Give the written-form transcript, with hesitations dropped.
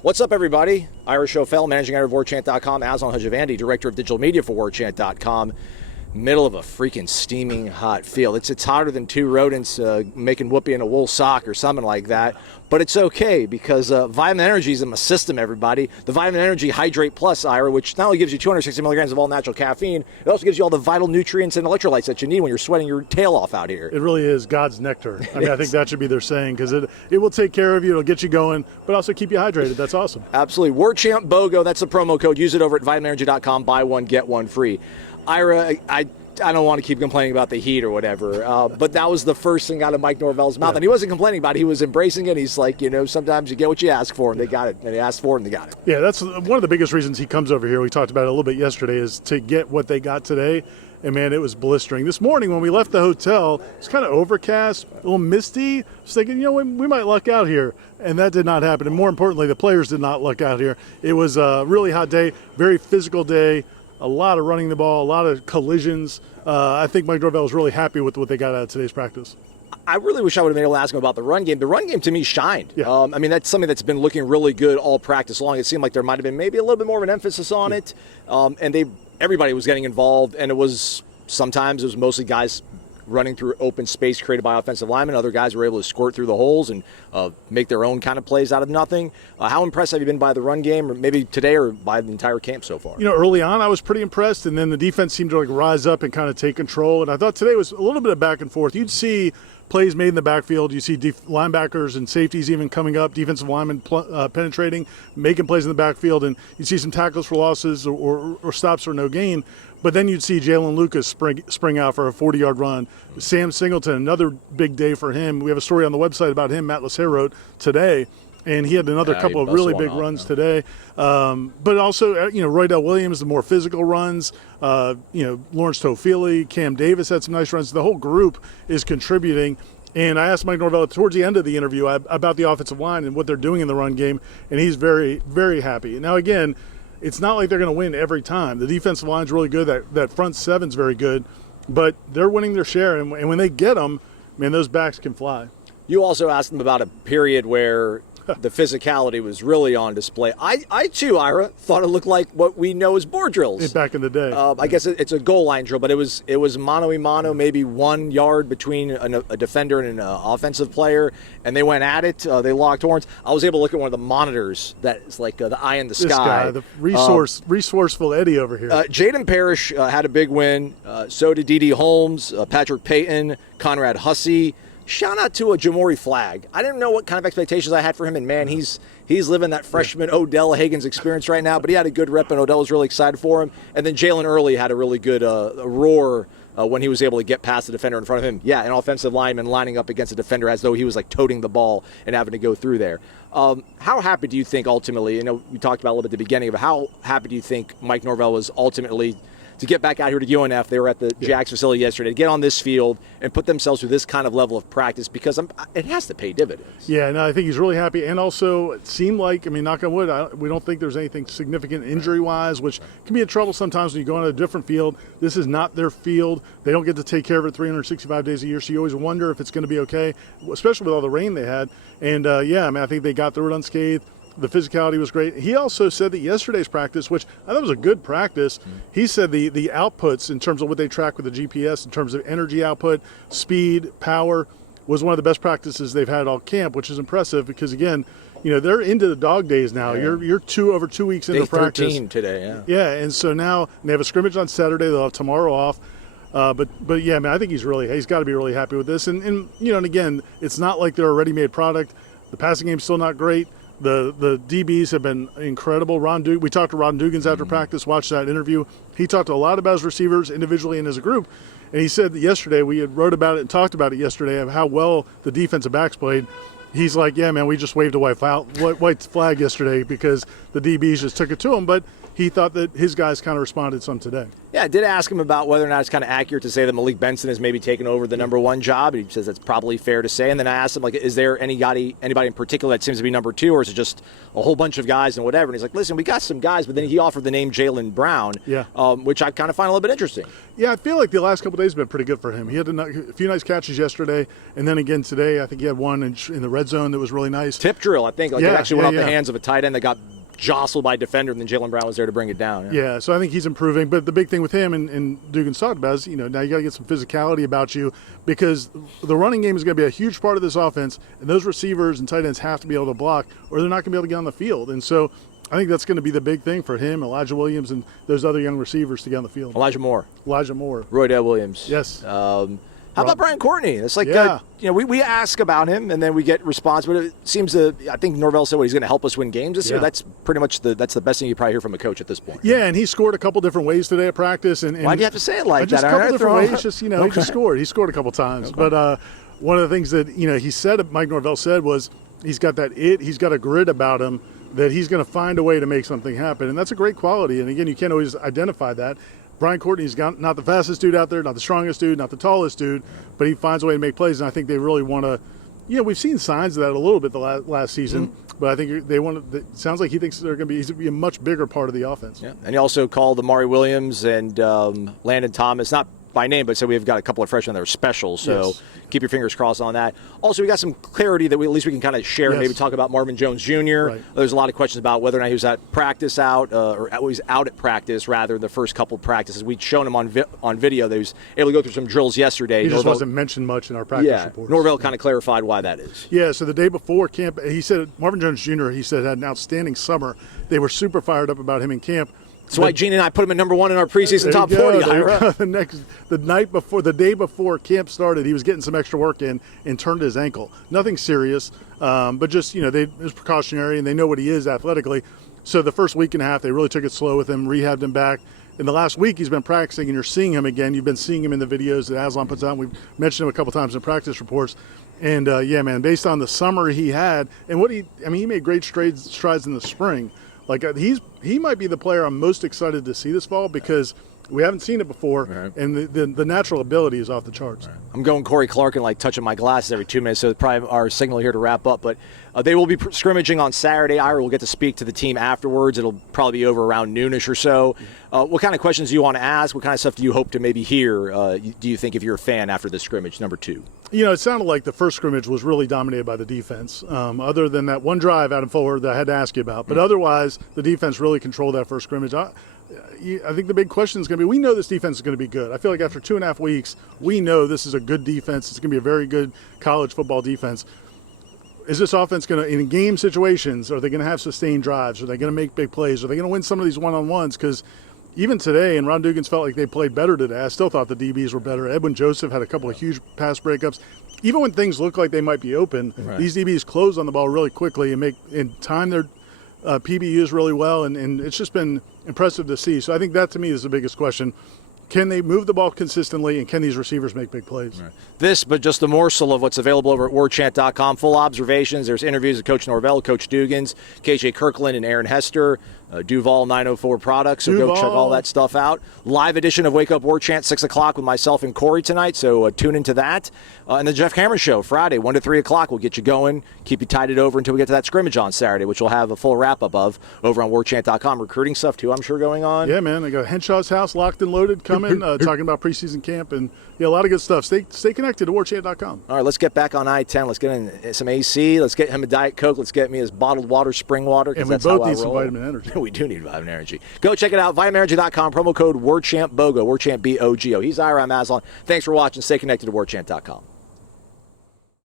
What's up, everybody? Ira Schofel, managing editor of Warchant.com, Aslan Hajavandi, director of digital media for Warchant.com. Middle of a freaking steaming hot field. It's hotter than two rodents making whoopee in a wool sock or something like that. But it's okay because Vitamin Energy is in my system, everybody. The Vitamin Energy Hydrate Plus, Ira, which not only gives you 260 milligrams of all natural caffeine, it also gives you all the vital nutrients and electrolytes that you need when you're sweating your tail off out here. It really is God's nectar. I mean, I think that should be their saying because it will take care of you. It'll get you going, but also keep you hydrated. That's awesome. Absolutely. Warchant BOGO, that's the promo code. Use it over at vitaminenergy.com. Buy one, get one free. Ira, I don't want to keep complaining about the heat or whatever, but that was the first thing out of Mike Norvell's mouth. Yeah. And he wasn't complaining about it. He was embracing it. He's like, sometimes you get what you ask for, and they got it. And they asked for it, and they got it. Yeah, that's one of the biggest reasons he comes over here. We talked about it a little bit yesterday, is to get what they got today. And, man, it was blistering. This morning when we left the hotel, it was kind of overcast, a little misty. I was thinking, we might luck out here. And that did not happen. And more importantly, the players did not luck out here. It was a really hot day, very physical day. A lot of running the ball, a lot of collisions. I think Mike Norvell is really happy with what they got out of today's practice. I really wish I would have been able to ask him about the run game. The run game, to me, shined. Yeah. That's something that's been looking really good all practice long. It seemed like there might have been maybe a little bit more of an emphasis on it. And everybody was getting involved, and sometimes it was mostly guys running through open space created by offensive linemen. Other guys were able to squirt through the holes and make their own kind of plays out of nothing. How impressed have you been by the run game, or maybe today, or by the entire camp so far? Early on I was pretty impressed, and then the defense seemed to rise up and kind of take control. And I thought today was a little bit of back and forth. You'd see plays made in the backfield. You see linebackers and safeties even coming up, defensive linemen penetrating, making plays in the backfield, and you'd see some tackles for losses or stops for no gain. But then you'd see Jalen Lucas spring out for a 40-yard run. Sam Singleton, another big day for him. We have a story on the website about him, Matt Lassere wrote today, and he had another couple of really big runs today. But also, Roydell Williams, the more physical runs. Lawrence Toafili, Cam Davis had some nice runs. The whole group is contributing. And I asked Mike Norvell towards the end of the interview about the offensive line and what they're doing in the run game, and he's very, very happy. Now, again, it's not like they're going to win every time. The defensive line's really good. That front seven's very good. But they're winning their share. And when they get them, man, those backs can fly. You also asked them about a period where the physicality was really on display. I too, Ira, thought it looked like what we know as board drills. Back in the day. I guess it's a goal line drill, but it was mano-a-mano, maybe 1 yard between a defender and an offensive player, and they went at it. They locked horns. I was able to look at one of the monitors that's like the eye in the sky. This guy, the resourceful Eddie over here. Jaden Parrish had a big win. So did D.D. Holmes, Patrick Payton, Conrad Hussey. Shout out to a Jamori Flagg. I didn't know what kind of expectations I had for him, and man, he's living that freshman Odell Higgins experience right now, but he had a good rep, and Odell was really excited for him. And then Jalen Early had a really good roar when he was able to get past the defender in front of him. Yeah, an offensive lineman lining up against a defender as though he was like toting the ball and having to go through there. How happy do you think ultimately, we talked about a little bit at the beginning, but how happy do you think Mike Norvell was ultimately to get back out here to UNF? They were at the Jax facility yesterday, to get on this field and put themselves through this kind of level of practice, because it has to pay dividends. Yeah, no, I think he's really happy. And also, it seemed like, knock on wood, we don't think there's anything significant injury-wise, which can be a trouble sometimes when you go on a different field. This is not their field. They don't get to take care of it 365 days a year, so you always wonder if it's going to be okay, especially with all the rain they had. And, I think they got through it unscathed. The physicality was great. He also said that yesterday's practice, which I thought was a good practice, he said the outputs in terms of what they track with the GPS, in terms of energy output, speed, power, was one of the best practices they've had all camp, which is impressive because, again, they're into the dog days now. Yeah. You're over 2 weeks into practice. Day 13 today, yeah. Yeah, and so now they have a scrimmage on Saturday. They'll have tomorrow off. But yeah, man, I think he's got to be really happy with this. And again, it's not like they're a ready-made product. The passing game's still not great. The DBs have been incredible. We talked to Ron Dugans after practice, watched that interview. He talked a lot about his receivers individually and as a group. And he said that yesterday, we had wrote about it and talked about it yesterday, of how well the defensive backs played. He's like, yeah, man, we just waved a white flag yesterday because the DBs just took it to him. But he thought that his guys kind of responded some today. Yeah, I did ask him about whether or not it's kind of accurate to say that Malik Benson has maybe taken over the number one job. He says that's probably fair to say. And then I asked him, is there anybody in particular that seems to be number two, or is it just a whole bunch of guys and whatever? And he's like, listen, we got some guys, but then he offered the name Jaylen Brown, which I kind of find a little bit interesting. Yeah, I feel like the last couple of days have been pretty good for him. He had a few nice catches yesterday, and then again today, I think he had one in the red red zone that was really nice. Tip drill, I think. Like Yeah, it actually went yeah, off the yeah. hands of a tight end that got jostled by a defender, and then Jalen Brown was there to bring it down. Yeah, so I think he's improving. But the big thing with him, and Dugan's talked about, is now you got to get some physicality about you, because the running game is going to be a huge part of this offense, and those receivers and tight ends have to be able to block, or they're not going to be able to get on the field. And so I think that's going to be the big thing for him, Elijah Williams, and those other young receivers to get on the field. Elijah Moore. Roydell Williams. Yes. How about Brian Courtney? It's like, Yeah. we ask about him, and then we get response. But it seems I think Norvell said he's going to help us win games this year. Yeah. That's pretty much that's the best thing you probably hear from a coach at this point. Yeah, and he scored a couple different ways today at practice. And why'd you have to say it like just that? a couple different ways. He Okay. just scored. He scored a couple times. Okay. But one of the things that he said, Mike Norvell said, was he's got he's got a grit about him that he's going to find a way to make something happen, and that's a great quality. And again, you can't always identify that. Brian Courtney's not the fastest dude out there, not the strongest dude, not the tallest dude, but he finds a way to make plays, and I think they really want to. We've seen signs of that a little bit the last season, but I think they want to. It sounds like he thinks he's going to be a much bigger part of the offense. Yeah, and he also called Amari Williams and Landon Thomas, not by name, but so we've got a couple of freshmen that are special, so Yes. keep your fingers crossed on that. Also, we got some clarity that at least we can kind of share and Yes. maybe talk about Marvin Jones Jr. Right. There's a lot of questions about whether or not he was at practice or was out at practice, rather, the first couple of practices. We'd shown him on video that he was able to go through some drills yesterday. He just wasn't mentioned much in our practice reports. Norvell kind of clarified why that is. Yeah, so the day before camp, he said Marvin Jones Jr. He said had an outstanding summer. They were super fired up about him in camp. That's why Gene and I put him at number 1 in our preseason top 40. Ira. The day before camp started, he was getting some extra work in and turned his ankle. Nothing serious, but just it was precautionary, and they know what he is athletically. So the first week and a half, they really took it slow with him, rehabbed him back. In the last week, he's been practicing, and you're seeing him again. You've been seeing him in the videos that Aslan puts out. We've mentioned him a couple times in practice reports. And yeah, man, based on the summer he had, and he made great strides in the spring. Like he might be the player I'm most excited to see this fall, because we haven't seen it before, right. and the natural ability is off the charts. Right. I'm going Corey Clark and touching my glasses every 2 minutes, so it's probably our signal here to wrap up. But they will be scrimmaging on Saturday. Ira will get to speak to the team afterwards. It'll probably be over around noonish or so. What kind of questions do you want to ask? What kind of stuff do you hope to maybe hear, do you think, if you're a fan after the scrimmage, number 2? It sounded like the first scrimmage was really dominated by the defense, other than that one drive out and forward that I had to ask you about. But otherwise, the defense really controlled that first scrimmage. I think the big question is going to be, we know this defense is going to be good. I feel like after 2.5 weeks, we know this is a good defense. It's going to be a very good college football defense. Is this offense going to, in game situations, are they going to have sustained drives? Are they going to make big plays? Are they going to win some of these one-on-ones? Because even today, and Ron Dugan's felt like they played better today. I still thought the DBs were better. Edwin Joseph had a couple of huge pass breakups. Even when things look like they might be open, right. These DBs close on the ball really quickly and time their PBUs really well, and it's just been impressive to see. So I think that, to me, is the biggest question. Can they move the ball consistently, and can these receivers make big plays? Right. This, but just a morsel of what's available over at Warchant.com. Full observations. There's interviews with Coach Norvell, Coach Dugans, KJ Kirkland, and Aaron Hester. Duval 904 products, so go check all that stuff out. Live edition of Wake Up Warchant, 6 o'clock with myself and Corey tonight, so tune into that. And the Jeff Cameron Show, Friday, 1 to 3 o'clock. We'll get you going, keep you tided over until we get to that scrimmage on Saturday, which we'll have a full wrap-up of over on Warchant.com. Recruiting stuff, too, I'm sure, going on. Yeah, man. I got Henshaw's house locked and loaded coming, talking about preseason camp, and a lot of good stuff. Stay connected to Warchant.com. All right, let's get back on I-10. Let's get in some AC. Let's get him a Diet Coke. Let's get me his bottled water, spring water. And we both need some vitamin energy. We do need vitamin energy. Go check it out, vitaminenergy.com, promo code WARCHAMPBOGO, WARCHAMP, B-O-G-O. He's Ira, I'm Aslan. Thanks for watching. Stay connected to WARCHANT.com.